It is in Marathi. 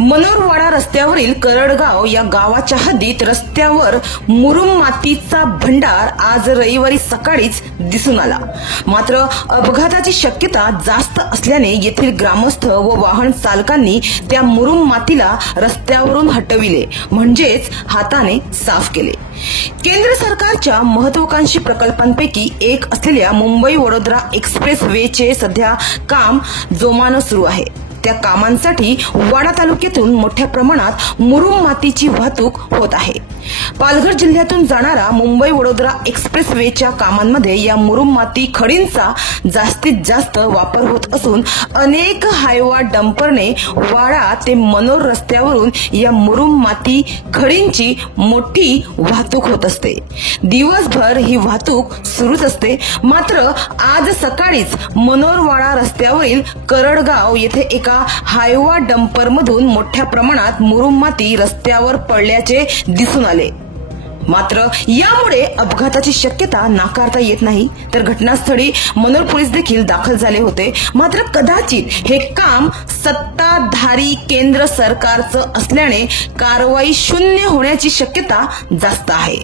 मनोरवाडा रस्त्यावरील करडगाव या गावाच्या हद्दीत रस्त्यावर मुरुम मातीचा भंडार आज रविवारी सकाळीच दिसून आला। मात्र अपघाताची शक्यता जास्त असल्याने येथील ग्रामस्थ व वाहन चालकांनी त्या मुरुम मातीला रस्त्यावरून हटविले, म्हणजेच हाताने साफ केले। केंद्र सरकारच्या महत्वाकांक्षी प्रकल्पांपैकी एक असलेल्या मुंबई वडोदरा एक्सप्रेस वेचे सध्या काम जोमाने सुरू आहे। त्या कामांसाठी वाडा तालुक्यातून मोठ्या प्रमाणात मुरुम मातीची वाहतूक होत आहे। पालघर जिल्ह्यातून जाणारा मुंबई वडोदरा एक्सप्रेस वेच्या कामांमध्ये या मुरुम माती खडींचा जास्तीत जास्त वापर होत असून अनेक हायवा डंपरने वाडा ते मनोर रस्त्यावरून या मुरुम माती खडींची मोठी वाहतूक होत असते। दिवसभर ही वाहतूक सुरूच असते। मात्र आज सकाळीच मनोरवाडा रस्त्यावरील करडगाव येथे एका हायवा डंपर मधून मोठ्या प्रमाणात मुरुम माती रस्त्यावर पडल्याचे दिसून आले। मात्र यामुळे अपघाताची शक्यता नाकारता येत नाही। तर घटनास्थळी मनोर पोलीस देखील दाखल झाले होते। मात्र कदाचित हे काम सत्ताधारी केंद्र सरकारचं असल्याने कारवाई शून्य होण्याची शक्यता जास्त आहे।